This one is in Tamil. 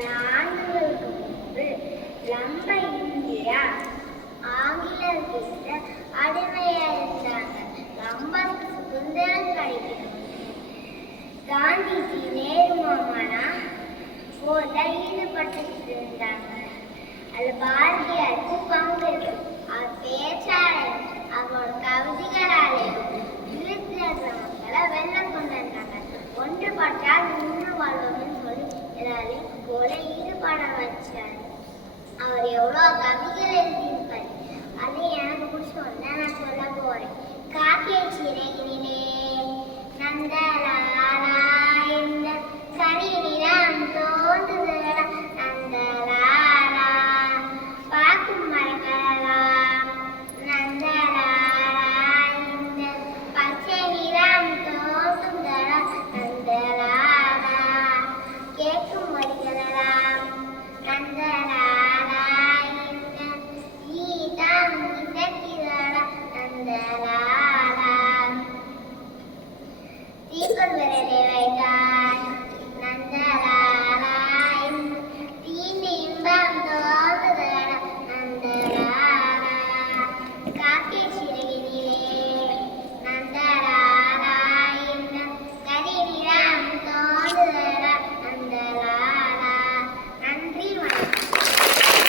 பல ஆண்டுகளுக்கு முன்பு லம்ப இந்தியா ஆங்கிலேயர்கிட்ட அடிமையா இருந்தாங்க. ரொம்ப சுதந்திரம் கிடைக்கணும். காந்திஜி நேரு மாமானா போர்ல ஈடுபட்டு இருந்தாங்க. அது பாரதியாருக்கு பங்கு இருக்கும். அவர் பேச்சாளர், அவரோட கவிதைகளாலேயும் வீட்டில் இருக்கிற மக்களை வெள்ளம் கொண்டு வந்தாங்க. ஒன்றுபட்டால் நின்று வாழ்வோம்னு சொல்லி எல்லாரையும் போல ஈடுபட வச்சார். அவர் எவ்வளோ கவிதைகள் எழுதியிருப்பார். அது எனக்கு பிடிச்ச ஒன்று நான் சொல்ல போறேன். காக்கை சிறகினிலே நந்தலாலா